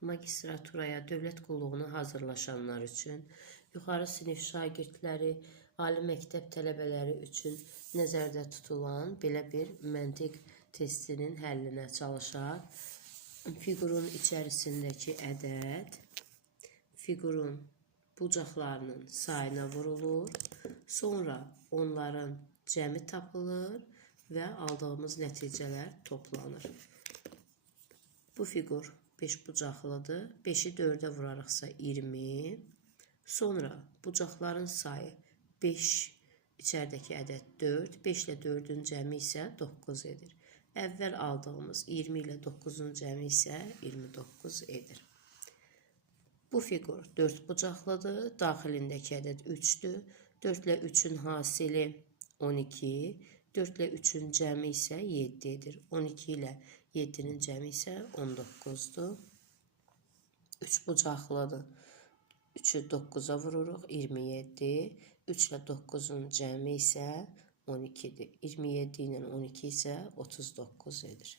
magistraturaya, dövlət qulluğuna hazırlaşanlar üçün, yuxarı sinif şagirdləri, ali məktəb tələbələri üçün nəzərdə tutulan belə bir məntiq testinin həllinə çalışaq. Fiqurun içərisindəki ədəd fiqurun bucaqlarının sayına vurulur, sonra onların cəmi tapılır və aldığımız nəticələr toplanır. Bu fiqur 5 bucaqlıdır. 5-i 4-ə vurarıqsa 20. Sonra bucaqların sayı 5, içəridəki ədəd 4. 5 ilə 4-ün cəmi isə 9 edir. Əvvəl aldığımız 20 ilə 9-un cəmi isə 29 edir. Bu fiqur 4 bucaqlıdır. Daxilindəki ədəd 3-dür. 4 ilə 3-ün hasili 12. 4 ilə 3-ün cəmi isə 7 edir. 12 ilə 7-nin cəmi isə 19-dur. 3 bucaqlıdır. 3-ü 9-a vururuq, 27. 3 ilə 9-un cəmi isə 12-dir. 27 ilə 12 isə 39 edir.